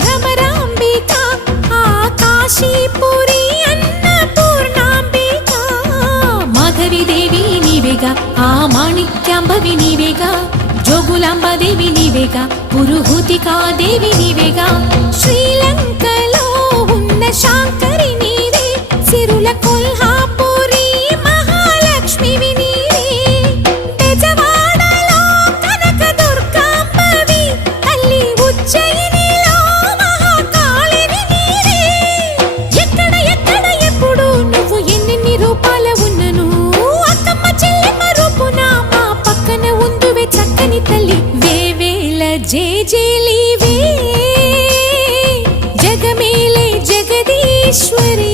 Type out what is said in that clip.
భ్రమరాంబిక ఆకాశీపురి అన్నపూర్ణాంబిక మాధవి దేవి నీవేగా ఆ మాణిక్యాంబవి నీవేగా జోగులాంబదేవి నీవేగా పురుహూతికా దేవి నీవేగా శ్రీలంకలో ఉన్న శాంకరి నీవే సిరుల కొల్హాపురి మహాలక్ష్మివి నీవే బెజవాడలో కనక దుర్గాంబవి తల్లి ఉజ్జయినిలో మహాకాళివి నీవే ఎక్కడ ఎక్కడ ఎప్పుడు నువ్వు ఎన్నెన్ని రూపాల ఉన్నను అక్కమ్మ చెల్లెమ్మ రూపున మా పక్కన ఉందువే చక్కని తల్లి వేవేల జేజేలివే జగమేలే జగదీశ్వరి।